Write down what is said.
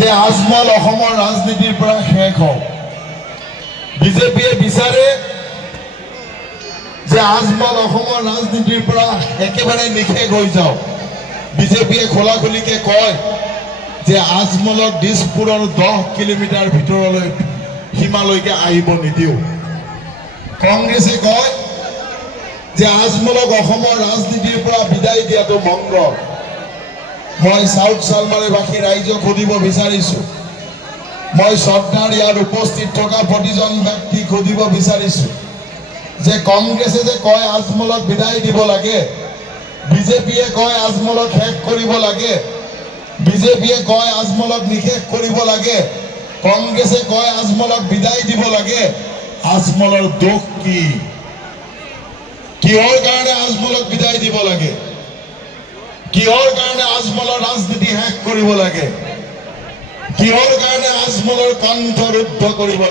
যে আজমল অসমৰ ৰাজনীতিৰ পৰা শেষ হওক। বিজেপিয়ে বিচাৰে যে আজমল অসমৰ ৰাজনীতিৰ পৰা একেবাৰে নিশেষ হৈ যাওক। বিজেপিয়ে খোলাখুলিকে কয় যে আজমলক দিছপুৰৰ 10 কিলোমিটাৰ ভিতৰলৈ সীমালৈকে আহিব নিদিওঁ। কংগ্ৰেছে কয় যে আজমলক অসমৰ ৰাজনীতিৰ পৰা বিদায় দিয়াটো মংগল। মই সাউথ চালমাৰীবাসী ৰাইজক সুধিব বিচাৰিছোঁ, মই শ্ৰদ্ধাৰ ইয়াত উপস্থিত থকা প্ৰতিজন ব্যক্তিক সুধিব বিচাৰিছোঁ যে কংগ্ৰেছে যে কয় আজমলক বিদায় দিব লাগে, বিজেপিয়ে কয় আজমলক শেষ কৰিব লাগে, বিজেপিয়ে কয় আজমলক নিশেষ কৰিব লাগে, কংগ্ৰেছে কয় আজমলক বিদায় দিব লাগে। আজমলৰ দোষ কি? কিহৰ কাৰণে আজমলক বিদায় দিব লাগে? কিহৰ কাৰণে আজমলৰ ৰাজনীতি শেষ কৰিব লাগে? কিহৰ কাৰণে আজমলৰ কণ্ঠ ৰুদ্ধ কৰিব লাগে?